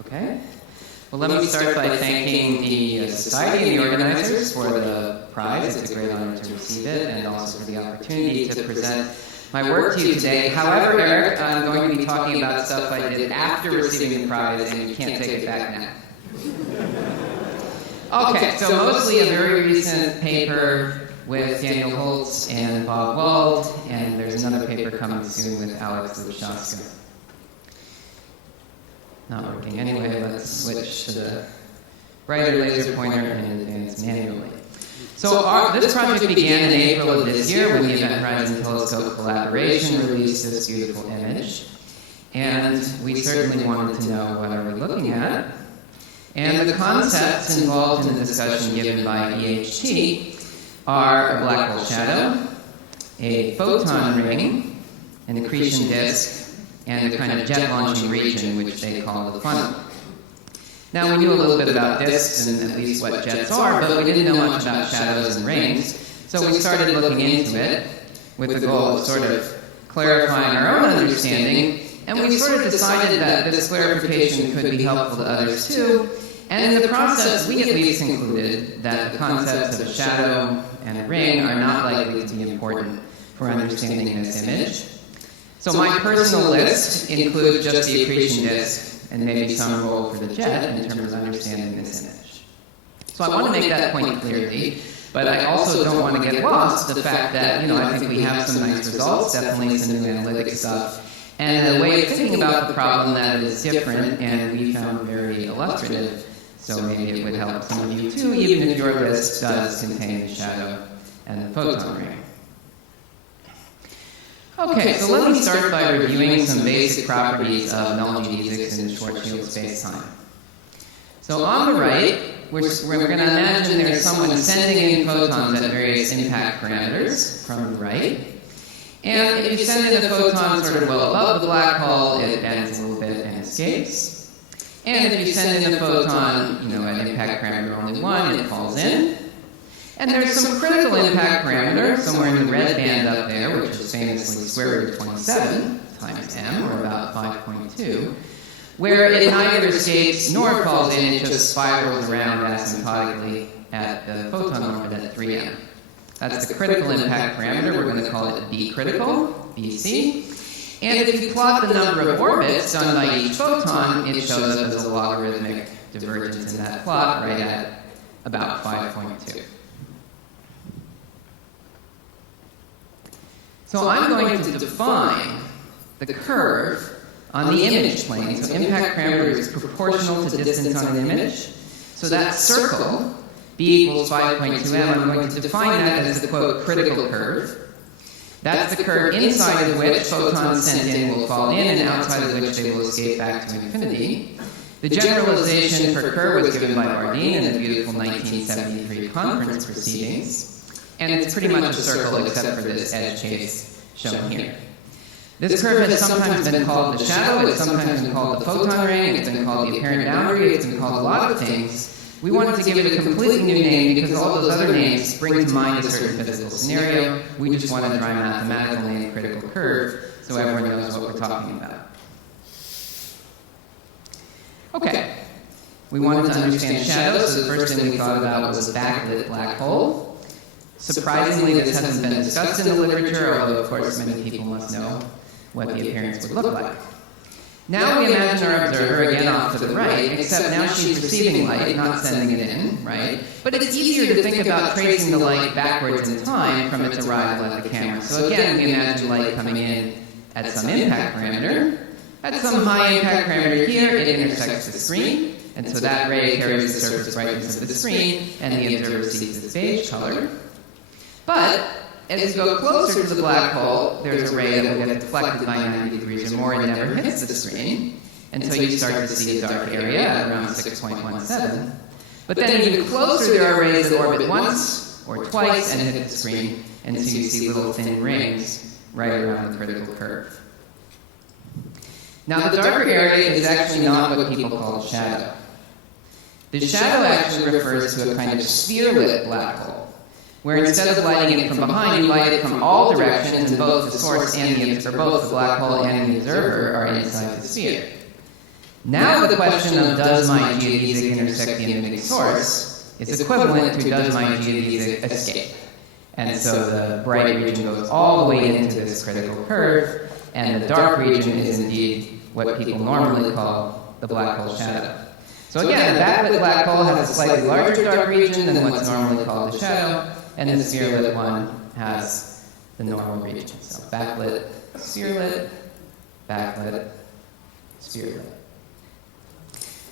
Okay. Well, let me start by thanking the Society and the organizers for the prize. It's a great honor to receive it, and also for the opportunity to present my work to you today. However, Eric, I'm going to be talking about stuff I did after receiving the prize, and you can't take it back now. Okay, so mostly a very recent paper with Daniel Holtz and Bob Wald, and there's another paper coming soon with Alex Lubchaska. Not working. Anyway, let's switch to the brighter laser pointer and advance manually. So this project began in April of this year when the Event Horizon Telescope collaboration released this beautiful image. And we certainly wanted to know what are we looking at. And the concepts involved in the discussion given by EHT are a black hole shadow, a photon ring, an accretion disk, and a kind of jet launching region, which they call the funnel. Now, we knew a little bit about disks and at least what jets are, but we didn't know much about shadows and rings, so we started looking into it with the goal of sort of clarifying our own understanding, and we sort of decided that this clarification could be helpful to others too, and in the process, we at least concluded that the concepts of a shadow and a ring are not likely to be important for understanding this image. So my personal list includes just the accretion disk and maybe some role for the jet in terms of understanding this image. So I want to make that point clearly, but I also don't want to get lost the fact that, I think we have some nice results, definitely some new analytic stuff, and a way of thinking about the problem that is different and we found very illustrative, so maybe it would help some of you too, even if your list does contain the shadow and the photon ring. Okay, so let me start by reviewing some basic properties of null geodesics in Schwarzschild spacetime. So on the right, we're going to imagine there's someone sending in photons at various impact parameters from the right. And if you send in a photon sort of well above the black hole, it bends a little bit and escapes. And if you send in a photon, at impact parameter only 1, it falls in. And there's some critical impact parameter somewhere in the red band up there, which is famously square root of 27 times m, or about 5.2, where it neither escapes nor falls in, it just spirals around asymptotically at the photon orbit at 3m. That's the critical impact parameter. We're going to call it B critical, BC. And if you plot the number of orbits done by each photon, it shows up as a logarithmic divergence in that plot right at about 5.2. So I'm going to define the curve on the image plane. So impact parameter is proportional to distance on an image. So that circle, B equals 5.2m, I'm going to define that as the, quote, critical curve. That's the curve inside of which photons sent in will fall in and outside of which they will escape back to infinity. The generalization for curve was given by Bardeen in the beautiful 1973 conference proceedings. And it's pretty much a circle except for this edge case shown here. This curve has sometimes been called the shadow, it's sometimes been called the photon ring, it's been called the apparent boundary, it's been called a lot of things. We wanted to give it a completely new name because all those other names bring to mind a certain physical scenario. We just wanted to try mathematical name critical curve so everyone knows what we're talking about. Okay, we wanted to understand shadows, so the first thing we thought about was a backlit black hole. Surprisingly, this hasn't been discussed in the literature, although of course many people must know what the appearance would look like. Now we imagine our observer again off to the right, except now she's receiving light, not sending it in, right? But it's easier to think about tracing the light backwards in time from its arrival at the camera. So again, we imagine light coming in at some impact parameter. At some high impact parameter here, it intersects the screen, and so that ray carries the surface brightness of the screen, and the observer sees its beige color. But as you go closer to the black hole, there's a ray that will get deflected by 90 degrees or more and never hits the screen until you start to see a dark area at around 6.17. But then even closer, there are rays that orbit once or twice and hit the screen, and so you see little thin rings right around the critical curve. Now, the darker area is actually not what people call shadow. The shadow actually refers to a kind of sphere-lit black hole, where instead of lighting it from behind, you light it from all directions, and both the source and both the black hole and the observer are inside the sphere. Now the question of does my geodesic intersect the emitting source is equivalent to does my geodesic escape. And so the bright region goes all the way into this critical curve, and the dark region is indeed what people normally call the black hole shadow. So again, the backlit black hole has a slightly larger dark region than what's normally called the shadow, and the sphere-lit one has the normal region. So backlit, sphere-lit, backlit, sphere-lit.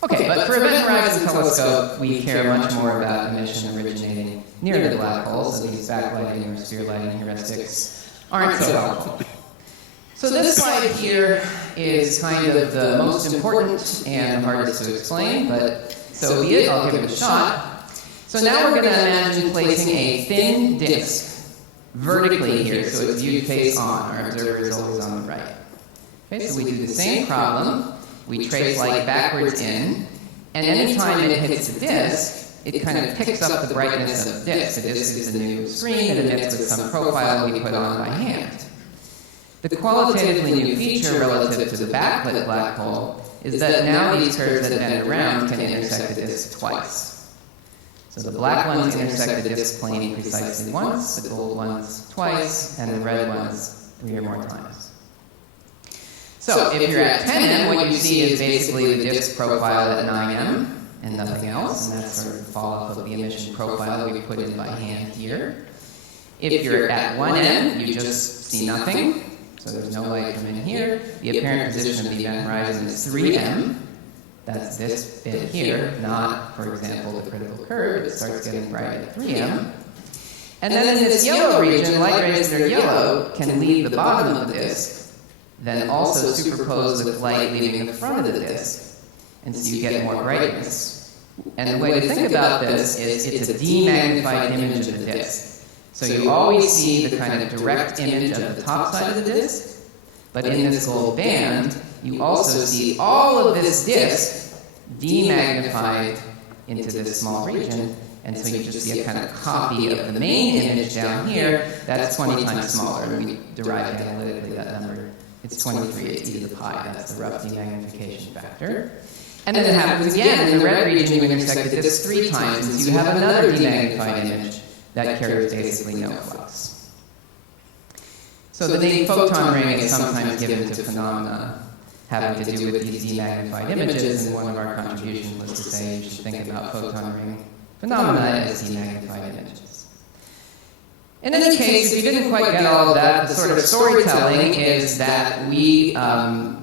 Okay, but for Event Horizon Telescope, we care much more about emission originating near the black hole, so these backlighting or sphere lighting heuristics aren't so helpful. So this slide here is kind of the most important and hardest to explain, but so be it, I'll give it a shot. So now we're going to imagine placing a thin disk vertically here, so it's viewed face on. Our observer is always on the right. Okay, so we do the same problem. We trace light backwards in, and anytime it hits the disk, it kind of picks up the brightness of the disk. The disk is the new screen that emits with some profile we put on by hand. The qualitatively new feature relative to the backlit black hole is that now these curves that bend around can intersect the disk twice. So the black ones intersect the disk plane precisely once, the gold ones twice, and the red ones 3 or more times. So if you're at 10M, what you see is basically the disk profile at 9M and nothing else, and that's sort of the fall-off of the emission profile that we put in by hand here. If you're at 1M, you just see nothing, so there's no light from in here. The apparent position of the event horizon is 3M. That's this bit here, not, for example, the critical curve. It starts getting bright at 3M. And then in this yellow region, light rays that are yellow can leave the bottom of the disk, then also superpose with light leaving the front of the disk, and so you get more brightness. And the way to think about this is it's a demagnified image of the disk. So you always see the kind of direct image of the top side of the disk, but in this gold band, you also see all of this disk demagnified into this small region, and so you just see a kind of copy of the main image down here that's 20 times smaller, and we derived analytically that number. It's 23 e to the pi. That's the rough demagnification factor. And then it happens again. In the red region, you intersect the disk 3 times, and so you have another demagnified image that carries basically no flux. So the name photon ring is sometimes given to phenomena having to do with these demagnified images, and one of our contributions was to say you should think about photon ring phenomena as demagnified images. In any case, if you didn't quite get all of that, the sort of storytelling is that we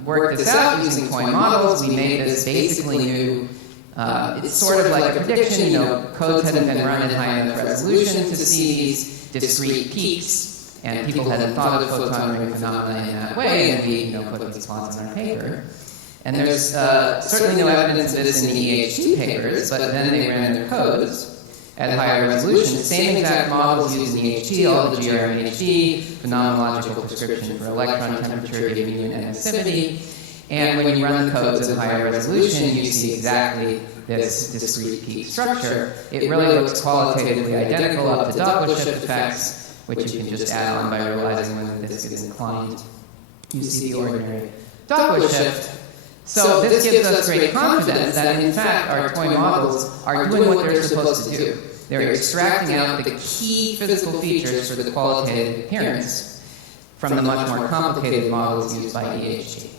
worked this out using toy models. We made this basically new. It's sort of like a prediction. Codes hadn't been run at high enough resolution to see these discrete peaks, and people hadn't thought of photon ring phenomena in that way, and we put these plots in our paper. And there's certainly no evidence of this in the EHT papers, but then they ran their codes at higher resolution. Same exact models used in EHT, all the GRMHD, phenomenological prescription for electron temperature, giving you an emissivity. And when you run the codes at higher resolution, you see exactly this discrete peak structure. It really looks qualitatively identical up to Doppler shift effects, which you can just add on by realizing when the disk is inclined. You see the ordinary Doppler shift. So this gives us great confidence that, in fact, our toy models are doing what they're supposed to do. They're extracting out the key physical features for the qualitative appearance from the much more complicated models used by EHT.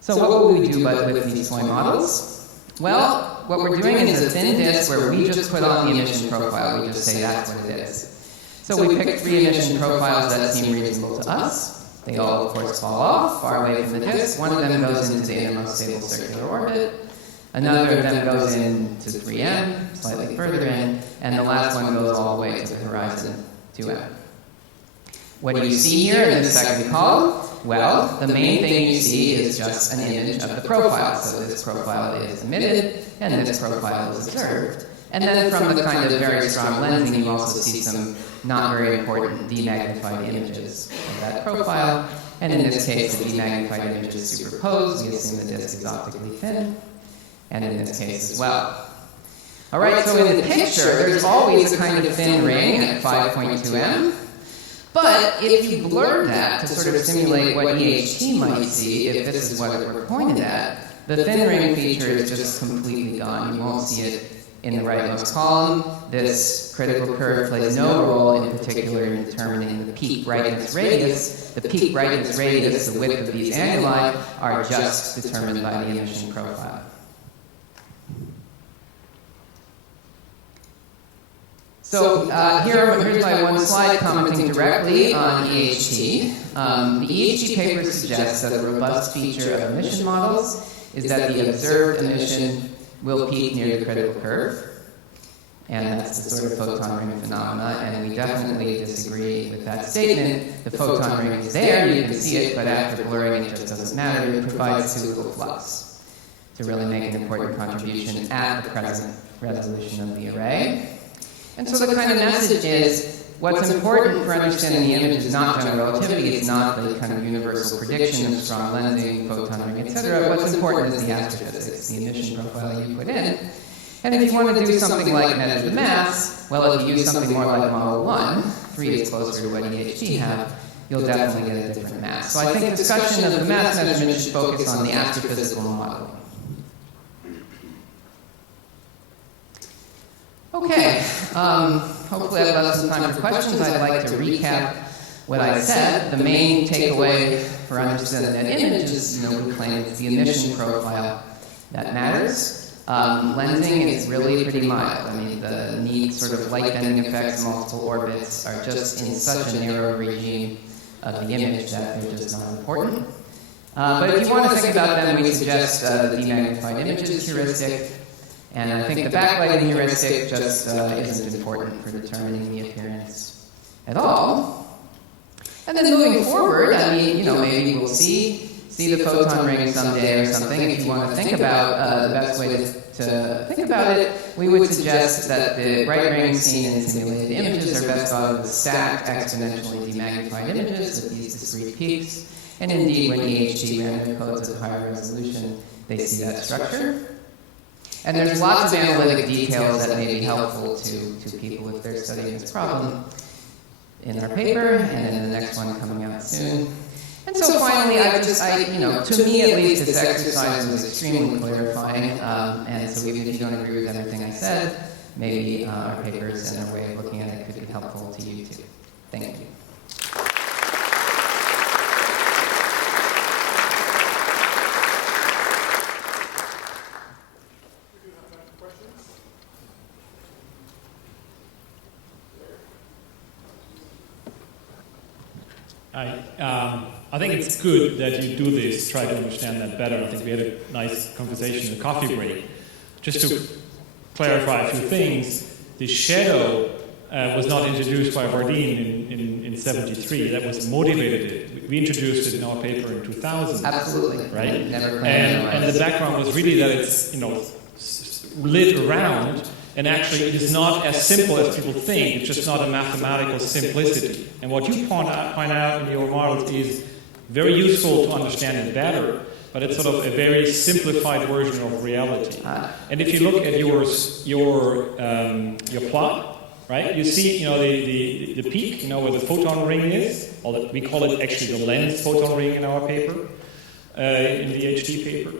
So what will we do with these toy models? Well, what we're doing is a thin disk where we just put on the emission profile. We just say that's what it is. So we picked 3 emission profiles that seem reasonable to us. They all, of course, fall off far away from the disk. One of them goes into the innermost stable circular orbit. Another of them goes into 3M, slightly further in. And the last one goes all the way to the horizon, 2M. What do you see here in this second column? Well, the main thing you see is just an image of the profile. So this profile is emitted, and this profile is observed. And then from the kind of very strong lensing, you also see some not very important demagnified images of that profile. And in this case, the demagnified image is superposed. We assume the disk is optically thin. And in this case as well. All right, so in the picture, there's always a kind of thin ring at 5.2M. But if you blur that to sort of simulate what EHT might see, if this is what we're pointed at, the thin ring feature is just completely gone. You won't see it in the rightmost column. This critical curve plays no role in particular in determining the peak brightness radius. The peak brightness radius, the width of these annuli, are just determined by the emission profile. So here's my one slide commenting directly on EHT. The EHT paper suggests that a robust feature of emission models is that the observed emission will peak near the critical curve. And that's the sort of photon ring phenomena, and we definitely disagree with that statement. The photon ring is there, you can see it, but after blurring it just doesn't matter. It provides too little flux to really make an important contribution at the present resolution of the array. And so the kind of message is, what's important for understanding the image is not general relativity, it's not the kind of universal prediction of strong lensing, photon ring, etc. What's important is the astrophysics, the emission profile you put in. And if you want to do something like measure the mass, well, if you use something more like Model 1, 3 is closer to what EHT have, you'll definitely get a different mass. So I think discussion of the mass measurement should focus on the astrophysical modeling. Okay, hopefully I've left some time for questions. I'd like to recap what I said. The main takeaway for understanding that image is, we claim it's the emission profile that matters. Lensing is really pretty mild. I mean, the neat sort of light bending effects, multiple orbits are just in such a narrow regime of the image that they're just not important. But if you want to think about them, we suggest the demagnified images heuristic. And I think the backlighting heuristic just isn't important for determining the appearance at all. And then moving forward, I mean, maybe we'll see the photon ring someday or something. If you want to think about the best way to think about it, we would suggest that the bright rings seen in simulated images are best thought of as stacked, exponentially demagnified images with these discrete peaks. And indeed, when EHT ran their codes at higher resolution, they see that structure. And there's lots of analytic details that may be helpful to people if they're studying this problem in our paper and in the next one coming out soon. And so finally, to me at least, this exercise was extremely clarifying. And so even if you don't agree with everything I said, maybe our papers and our way of looking at it could be helpful to you too. Thank you. I think it's good that you do this, try to understand that better. I think we had a nice conversation in the coffee break. Just to clarify a few things, the shadow was not introduced by Bardeen in 73. That was motivated. We introduced it in our paper in 2000. Absolutely. Right? And the background was really that it's lit around. And actually, it is not as simple as people think. It's just not a mathematical simplicity. And what you point out in your models is very useful to understand it better, but it's sort of a very simplified version of reality. And if you look at your plot, right, you see, the peak, where the photon ring is. We call it actually the lens photon ring in our paper, in the EHT paper.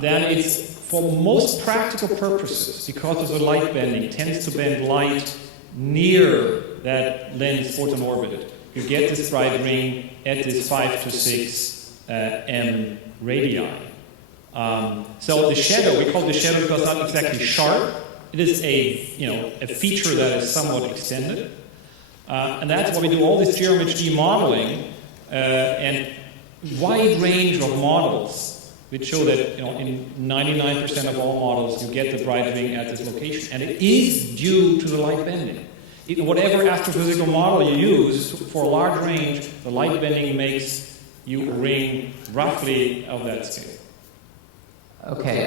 Then it's, for most practical purposes, because of the light bending, tends to bend light near that lens photon orbit. You get this bright ring at this 5 to 6 m radii. So the shadow, we call the shadow because it's not exactly sharp. It is a feature that is somewhat extended. And that's why we do all this geometry modeling and wide range of models, which show that in 99% of all models you get the bright ring at this location, and it is due to the light bending. Whatever astrophysical model you use for a large range, the light bending makes you a ring roughly of that scale. Okay.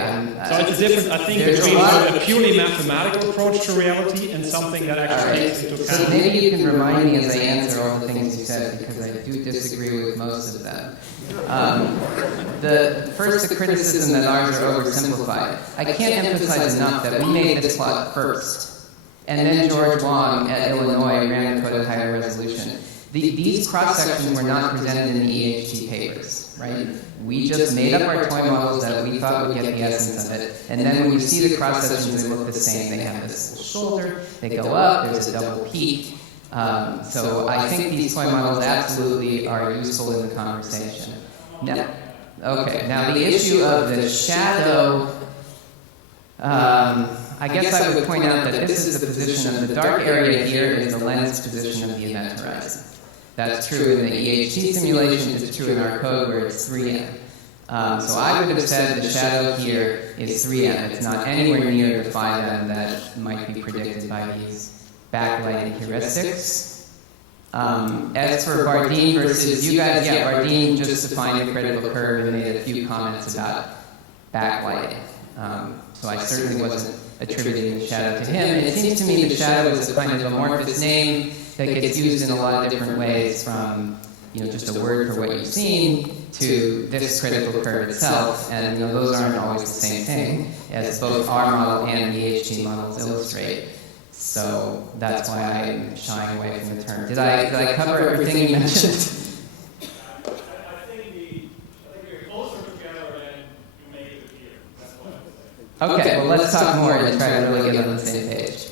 So it's a difference, I think, between a purely mathematical approach to reality and something that actually takes into account. So maybe you can remind me as I answer all the things you said, because I do disagree with most of them. The criticism that ours are oversimplified. I can't emphasize enough that we made this plot first. and then George Wong at Illinois ran the code at higher resolution. These cross-sections were not presented in the EHT papers, right? We just made up our toy models that we thought would get the essence of it, and then when you see the cross-sections, they look the same. They have this shoulder, they go up, there's a double peak. So I think these toy models absolutely are useful in the conversation. Now, okay, now the issue of the shadow, I guess I would point out that this is the position of the dark area here is the lens position of the event horizon. That's true in the EHT simulation, it's true in our code where it's 3M. So I would have said the shadow here is 3M. It's not anywhere near the 5M that might be predicted by these backlighting heuristics. As for Bardeen versus you guys, yeah, Bardeen just defined the critical curve and made a few comments about backlighting. So I certainly wasn't attributing the shadow to him. It seems to me the shadow is a kind of amorphous name that gets used in a lot of different ways, from just a word for what you've seen to this critical curve itself, and those aren't always the same thing, as both our model and the EHT models illustrate. So that's why I'm shying away from the term. Did I cover everything you mentioned? I think you're closer together than you make it here. That's what I'm saying. Okay, well let's talk more and try to really get on the same page.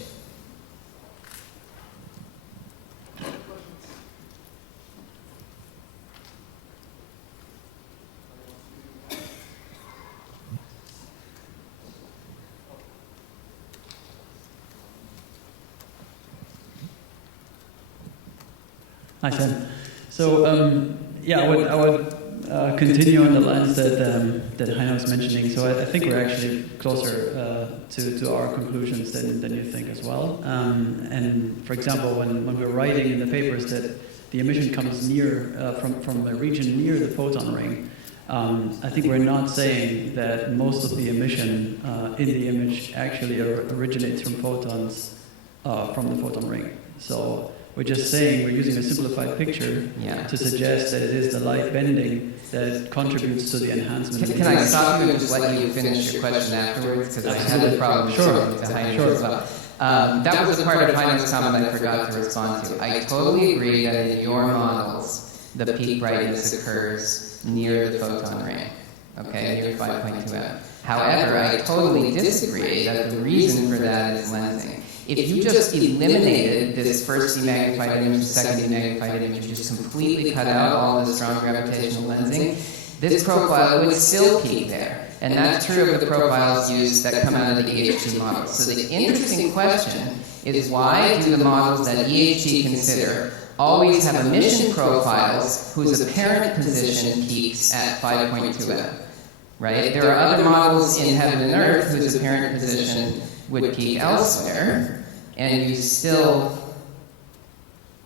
Hi, Sam. So, I would continue on the lines that Heino was mentioning. So I think we're actually closer to our conclusions than you think as well. And for example, when we're writing in the papers that the emission comes near from a region near the photon ring, I think we're not saying that most of the emission in the image actually originates from photons from the photon ring. So we're just saying we're using a simplified picture to suggest that it is the light bending that contributes to the enhancement. Can I stop you and just let you finish your question afterwards? Because I had a problem talking to Heino as well. That was the part of Heino's comment I forgot to respond to. I totally agree that in your models, the peak brightness occurs near the photon ring, okay, near 5.2M. However, I totally disagree that the reason for that is lensing. If you just eliminated this first demagnified image, second demagnified image, you just completely cut out all the strong gravitational lensing, this profile would still peak there. And that's true of the profiles used that come out of the EHT models. So the interesting question is, why do the models that EHT consider always have emission profiles whose apparent position peaks at 5.2M? Right? There are other models in Heaven and Earth whose apparent position would peak elsewhere, and you still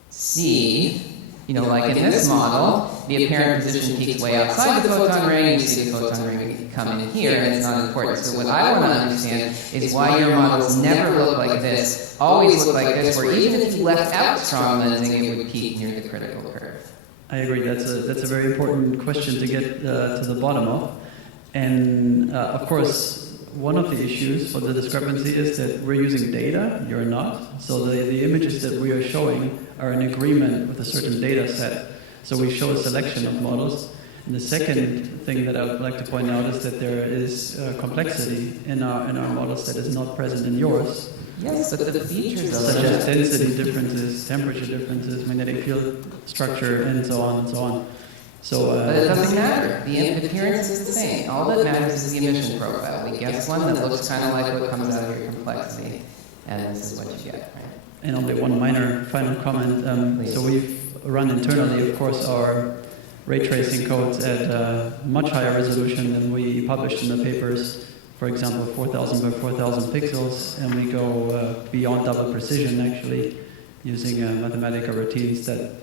see, like in this model, the apparent position peaks way outside the photon ring, and you see the photon ring come in here, and it's not important. So what I want to understand is why your models never look like this, always look like this, where even if you left out strong lensing, it would peak near the critical curve. I agree. That's a very important question to get to the bottom of. And of course, one of the issues for the discrepancy is that we're using data, you're not. So the images that we are showing are in agreement with a certain data set. So we show a selection of models. And the second thing that I would like to point out is that there is complexity in our models that is not present in yours. Yes, but the features such as density differences, temperature differences, magnetic field structure, and so on and so on. So, but it doesn't matter. The appearance is the same. All that matters is the emission profile. We guess one that looks kind of like what comes out of your complexity, and this is what you get, right? And only one minor final comment. So we've run internally, of course, our ray tracing codes at much higher resolution than we published in the papers. For example, 4,000 by 4,000 pixels, and we go beyond double precision, actually, using mathematical routines that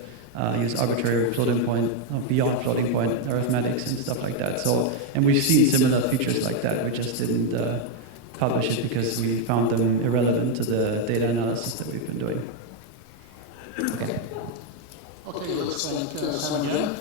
use arbitrary floating point, beyond floating point arithmetics and stuff like that. So, and we've seen similar features like that. We just didn't publish it because we found them irrelevant to the data analysis that we've been doing. Okay. Okay, let's thank Simon again.